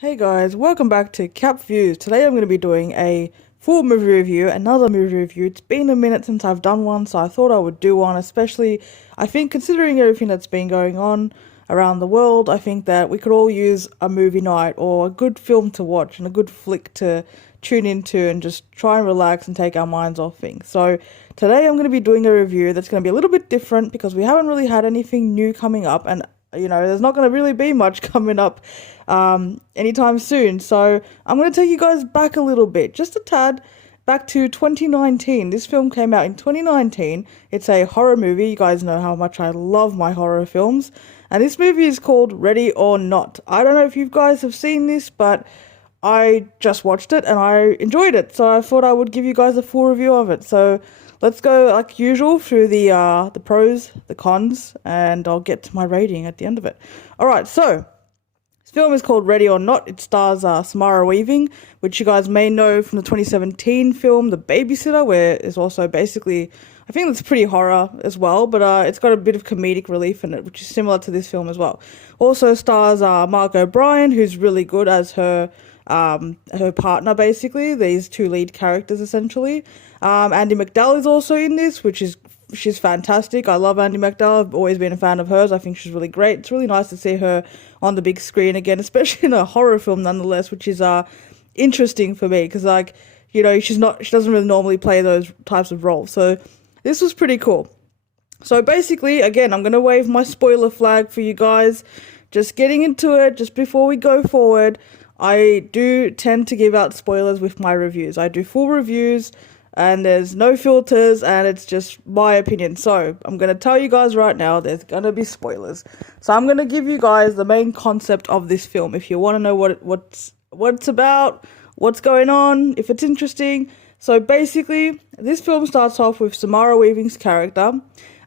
Hey guys, welcome back to Cap Views. Today I'm going to be doing a full movie review, another movie review. It's been a minute since I've done one, so I thought I would do one, especially I think considering everything that's been going on around the world, I think that we could all use a movie night or a good film to watch and a good flick to tune into and just try and relax and take our minds off things. So today I'm going to be doing a review that's going to be a little bit different because we haven't really had anything new coming up, and there's not going to really be much coming up anytime soon. So I'm going to take you guys back a little bit, just a tad, back to 2019. This film came out in 2019. It's a horror movie. You guys know how much I love my horror films. And this movie is called Ready or Not. I don't know if you guys have seen this, but I just watched it and I enjoyed it. So I thought I would give you guys a full review of it. So let's go, like usual, through the pros, the cons, and I'll get to my rating at the end of it. All right, so this film is called Ready or Not. It stars Samara Weaving, which you guys may know from the 2017 film The Babysitter, where it's also basically, I think it's pretty horror as well, but it's got a bit of comedic relief in it, which is similar to this film as well. Also stars Mark O'Brien, who's really good as her partner, basically. These two lead characters, essentially. Andie MacDowell is also in this, she's fantastic. I love Andie MacDowell. I've always been a fan of hers. I think she's really great. It's really nice to see her on the big screen again, especially in a horror film, nonetheless, which is interesting for me because, she doesn't really normally play those types of roles. So this was pretty cool. So basically, again, I'm gonna wave my spoiler flag for you guys. Just getting into it, just before we go forward. I do tend to give out spoilers with my reviews. I do full reviews and there's no filters and it's just my opinion. So I'm going to tell you guys right now there's going to be spoilers. So I'm going to give you guys the main concept of this film. If you want to know what it's about, what's going on, if it's interesting. So basically, this film starts off with Samara Weaving's character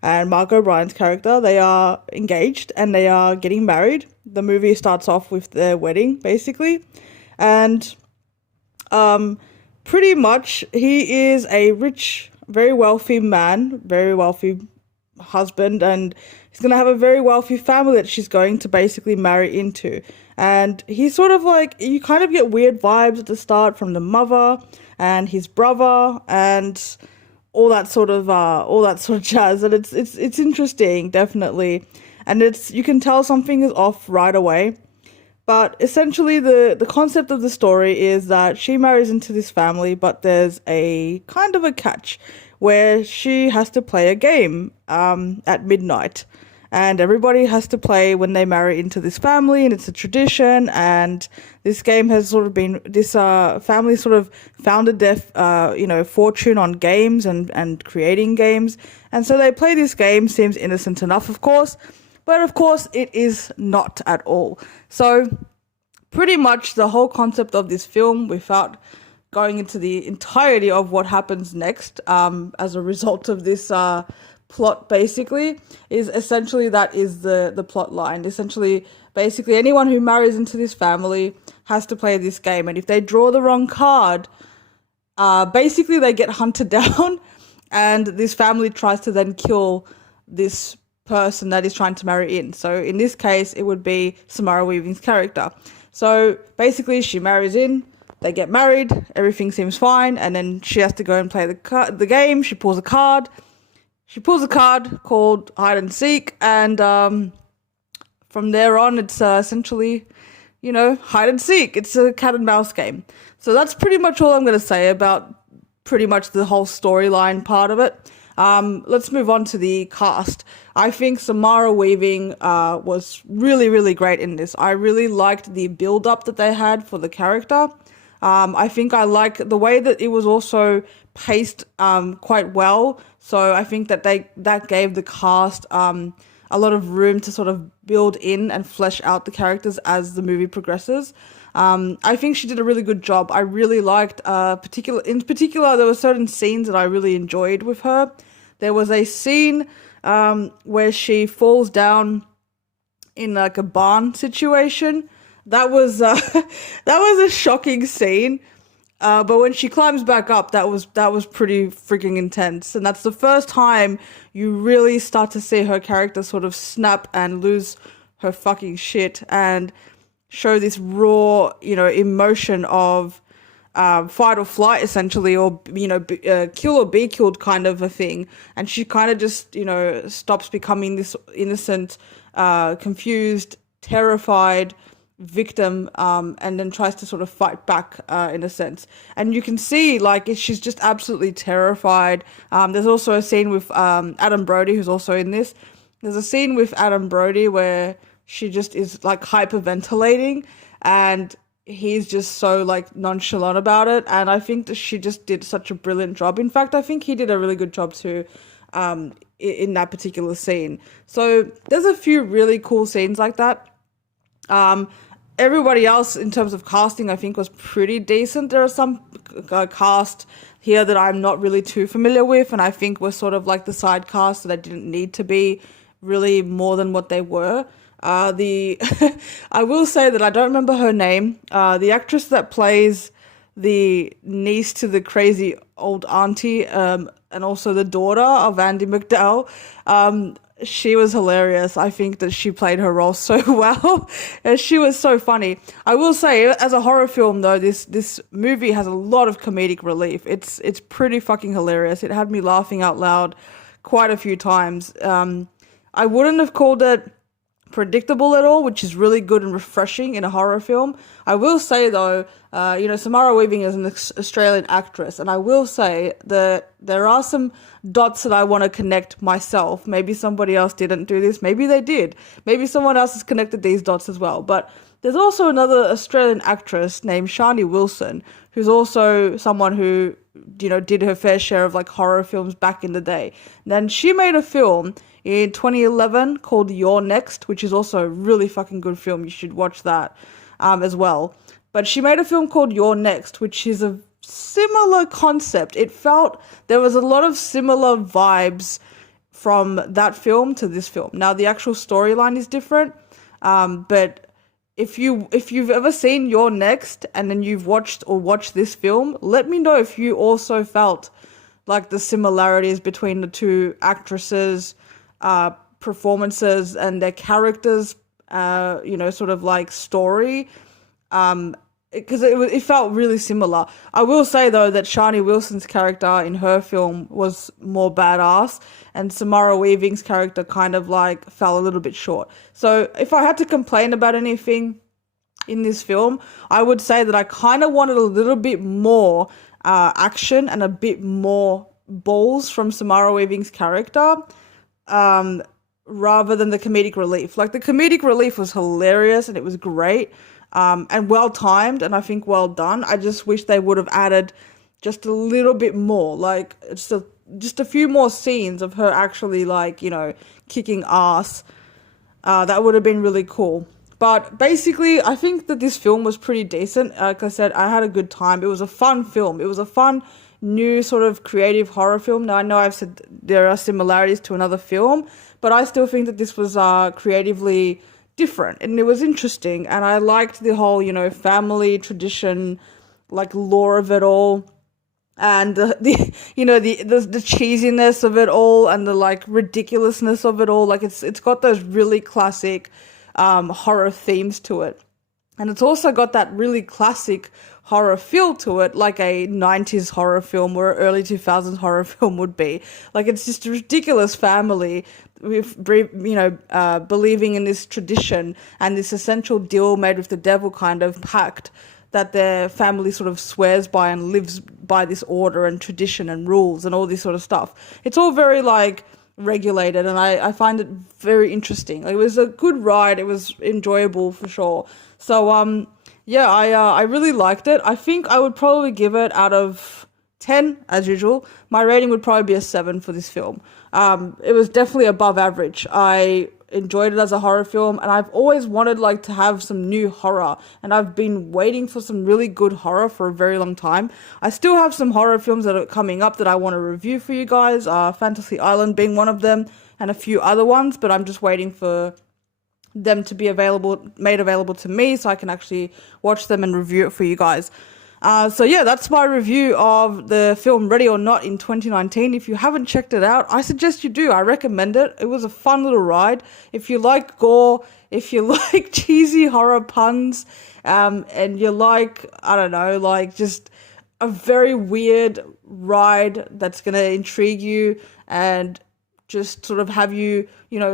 and Mark O'Brien's character. They are engaged and they are getting married. The movie starts off with their wedding, basically. And pretty much he is a rich, very wealthy man, very wealthy husband, and he's going to have a very wealthy family that she's going to basically marry into. And he's sort of like, you kind of get weird vibes at the start from the mother and his brother and all that sort of jazz, and it's interesting, definitely, and you can tell something is off right away. But essentially, the concept of the story is that she marries into this family, but there's a kind of a catch where she has to play a game at midnight. And everybody has to play when they marry into this family, and it's a tradition. And this game has sort of been, this family sort of founded their, fortune on games and creating games. And so they play this game, seems innocent enough, of course. But of course, it is not at all. So pretty much the whole concept of this film, without going into the entirety of what happens next as a result of this plot, basically, is essentially that is the plot line. Essentially, basically, anyone who marries into this family has to play this game, and if they draw the wrong card, basically they get hunted down, and this family tries to then kill this person that is trying to marry in. So in this case, it would be Samara Weaving's character. So basically, she marries in, they get married, everything seems fine, and then she has to go and play the game. She pulls a card. She pulls a card called Hide and Seek, and from there on, it's essentially, hide and seek. It's a cat and mouse game. So that's pretty much all I'm going to say about pretty much the whole storyline part of it. Let's move on to the cast. I think Samara Weaving was really, really great in this. I really liked the build-up that they had for the character. I think I like the way that it was also paced quite well. So I think that gave the cast a lot of room to sort of build in and flesh out the characters as the movie progresses. I think she did a really good job. I really liked in particular there were certain scenes that I really enjoyed with her. There was a scene where she falls down in like a barn situation. That was a shocking scene. But when she climbs back up, that was pretty freaking intense. And that's the first time you really start to see her character sort of snap and lose her fucking shit. And show this raw, emotion of fight or flight, essentially, or kill or be killed kind of a thing. And she kind of just stops becoming this innocent, confused, terrified victim, and then tries to sort of fight back, in a sense. And you can see like she's just absolutely terrified. There's also a scene with Adam Brody, who's also in this. There's a scene with Adam Brody where she just is like hyperventilating, and he's just so like nonchalant about it. And I think that she just did such a brilliant job. In fact, I think he did a really good job too, in that particular scene. So there's a few really cool scenes like that. Everybody else in terms of casting, I think, was pretty decent. There are some cast here that I'm not really too familiar with, and I think were sort of like the side cast that didn't need to be really more than what they were. I will say that I don't remember her name. The actress that plays the niece to the crazy old auntie, and also the daughter of Andie MacDowell, she was hilarious. I think that she played her role so well. And she was so funny. I will say, as a horror film though, this movie has a lot of comedic relief. It's pretty fucking hilarious. It had me laughing out loud quite a few times. I wouldn't have called it predictable at all, which is really good and refreshing in a horror film. I will say though, Samara Weaving is an Australian actress, and I will say that there are some dots that I want to connect myself. Maybe somebody else didn't do this, maybe they did. Maybe someone else has connected these dots as well. But there's also another Australian actress named Shani Wilson, who's also someone who, did her fair share of like horror films back in the day. And then she made a film in 2011 called You're Next, which is also a really fucking good film. You should watch that as well. But she made a film called You're Next, which is a similar concept. It felt there was a lot of similar vibes from that film to this film. Now, the actual storyline is different, but if you've ever seen You're Next and then you've watched this film, let me know if you also felt like the similarities between the two actresses' performances and their characters, sort of like story, because it felt really similar. I will say though that Shani Wilson's character in her film was more badass, and Samara Weaving's character kind of like fell a little bit short. So if I had to complain about anything in this film, I would say that I kind of wanted a little bit more action and a bit more balls from Samara Weaving's character, rather than the comedic relief. Like, the comedic relief was hilarious and it was great, and well timed, and I think well done. I just wish they would have added just a little bit more, like just a few more scenes of her actually like, kicking ass. That would have been really cool. But basically, I think that this film was pretty decent. Like I said, I had a good time. It was a fun film. It was a fun, new sort of creative horror film. Now, I know I've said there are similarities to another film, but I still think that this was creatively different, and it was interesting. And I liked the whole, family tradition, like lore of it all, and the cheesiness of it all, and the like ridiculousness of it all. Like, it's got those really classic horror themes to it, and it's also got that really classic horror feel to it, like a 90s horror film or early 2000s horror film would be. Like, it's just a ridiculous family with believing in this tradition and this essential deal made with the devil kind of pact that their family sort of swears by and lives by, this order and tradition and rules and all this sort of stuff. It's all very like regulated, and I find it very interesting. Like, it was a good ride. It was enjoyable for sure. So I really liked it. I think I would probably give it, out of 10 as usual, my rating would probably be a 7 for this film. It was definitely above average. I enjoyed it as a horror film, and I've always wanted to have some new horror, and I've been waiting for some really good horror for a very long time. I still have some horror films that are coming up that I want to review for you guys, Fantasy Island being one of them, and a few other ones, but I'm just waiting for them to be made available to me so I can actually watch them and review it for you guys. That's my review of the film Ready or Not in 2019. If you haven't checked it out, I suggest you do. I recommend it. It was a fun little ride. If you like gore, if you like cheesy horror puns, and you like, I don't know, like just a very weird ride that's going to intrigue you and just sort of have you,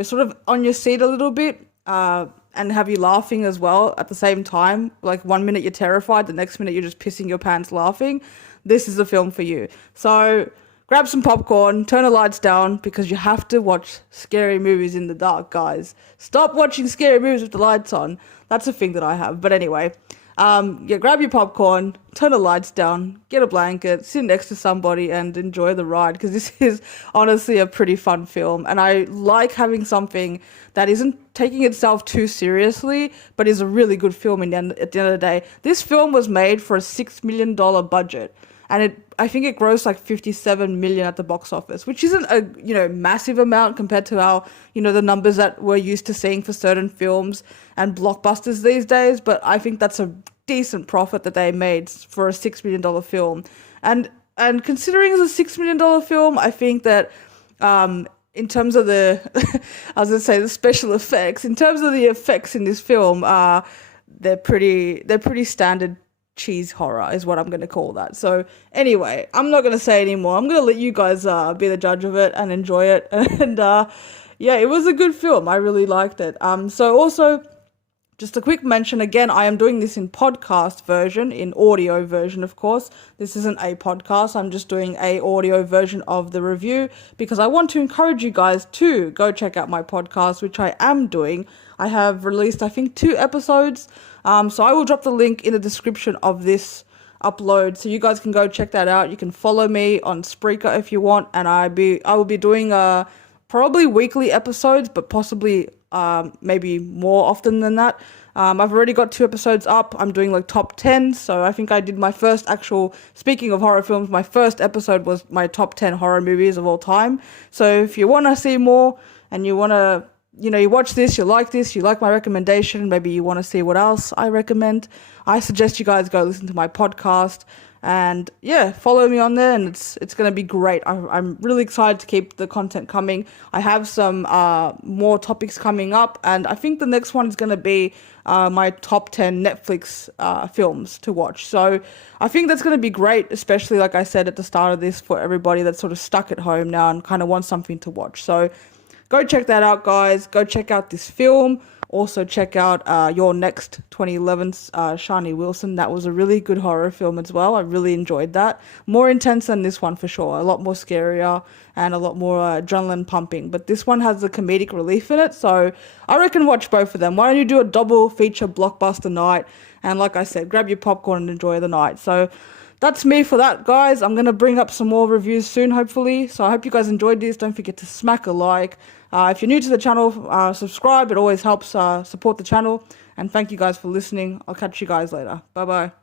sort of on your seat a little bit, and have you laughing as well at the same time. Like 1 minute you're terrified, the next minute you're just pissing your pants laughing. This is the film for you. So grab some popcorn, turn the lights down, because you have to watch scary movies in the dark, guys. Stop watching scary movies with the lights on. That's a thing that I have. But anyway, grab your popcorn, turn the lights down, get a blanket, sit next to somebody and enjoy the ride, because this is honestly a pretty fun film. And I like having something that isn't taking itself too seriously, but is a really good film at the end of the day. This film was made for a $6 million budget. And I think it grossed like 57 million at the box office, which isn't a, massive amount compared to our, the numbers that we're used to seeing for certain films and blockbusters these days. But I think that's a decent profit that they made for a $6 million film. And considering it's a $6 million film, I think that, in terms of the, I was going to say the special effects, in terms of the effects in this film, they're pretty standard cheese horror is what I'm going to call that. So anyway, I'm not going to say anymore. I'm going to let you guys be the judge of it and enjoy it. And yeah, it was a good film. I really liked it. So also, just a quick mention again, I am doing this in podcast version, in audio version, of course. This isn't a podcast. I'm just doing a audio version of the review because I want to encourage you guys to go check out my podcast, which I am doing. I have released, I think, 2 episodes. So I will drop the link in the description of this upload, so you guys can go check that out. You can follow me on Spreaker if you want, and I will be doing probably weekly episodes, but possibly maybe more often than that. I've already got 2 episodes up. I'm doing like top 10, so I think I did my first actual, speaking of horror films, my first episode was my top 10 horror movies of all time. So if you want to see more and you want to, you watch this, you like my recommendation, maybe you want to see what else I recommend, I suggest you guys go listen to my podcast and yeah, follow me on there, and it's going to be great. I'm really excited to keep the content coming. I have some more topics coming up, and I think the next one is going to be my top 10 Netflix films to watch. So I think that's going to be great, especially like I said at the start of this, for everybody that's sort of stuck at home now and kind of wants something to watch. So go check that out, guys. Go check out this film. Also check out Your Next 2011's Shani Wilson. That was a really good horror film as well. I really enjoyed that. More intense than this one for sure. A lot more scarier and a lot more adrenaline pumping. But this one has the comedic relief in it. So I reckon watch both of them. Why don't you do a double feature blockbuster night? And like I said, grab your popcorn and enjoy the night. So that's me for that, guys. I'm going to bring up some more reviews soon, hopefully. So I hope you guys enjoyed this. Don't forget to smack a like. If you're new to the channel, subscribe. It always helps support the channel. And thank you guys for listening. I'll catch you guys later. Bye-bye.